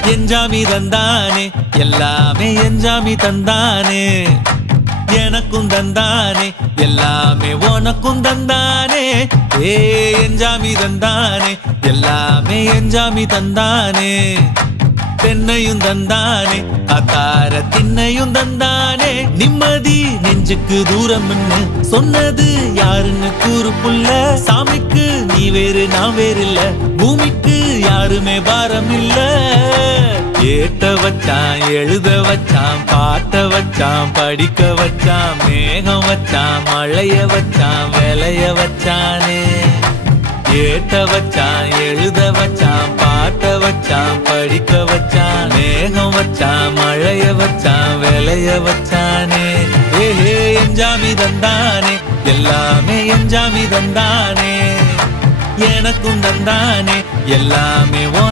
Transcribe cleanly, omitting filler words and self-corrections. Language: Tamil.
எஞ்சாமி தந்தானே எல்லாமே எஞ்சாமி தந்தானே எனக்கும் தந்தானே எல்லாமே உனக்கும் தந்தானே ஏ எஞ்சாமி தந்தானே எல்லாமே எஞ்சாமி தந்தானே தென்னையும் தந்தானே அத்தார திண்ணையும் தந்தானே நிம்மதி நெஞ்சுக்கு தூரம்னு சொன்னது யாருன்னு கூறு புள்ள சாமிக்கு நீ வேறு நான் வேறு இல்ல பூமிக்கு யாருமே பாரம் இல்ல ஏட்ட வச்சான் எழுத வச்சான் பாட்ட வச்சான் படிக்க வச்சான் மேகம் வச்சான் மழைய வச்சான் விளைய வச்சானே ஏட்ட வச்சான் எழுத வச்சான் பாட்ட வச்சான் படிக்க வச்சான் மேகம் வச்சான் மழைய வச்சான் விளைய வச்சானே ஏஹே எஞ்சாமி தந்தானே எல்லாமே எஞ்சாமி தந்தானே எனக்கும் தந்தானே எல்லாமே